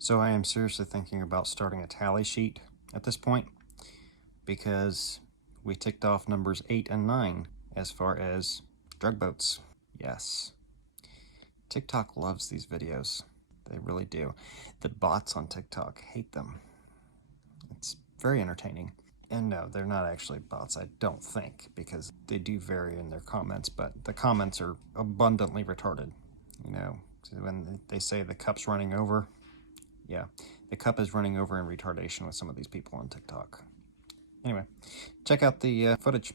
So I am seriously thinking about starting a tally sheet at this point because we ticked off numbers 8 and 9 as far as drug boats. Yes. TikTok loves these videos. They really do. The bots on TikTok hate them. It's very entertaining. And no, they're not actually bots, I don't think, because they do vary in their comments, but the comments are abundantly retarded. You know, when they say the cup's running over, yeah, the cup is running over in retardation with some of these people on TikTok. Anyway, check out the footage.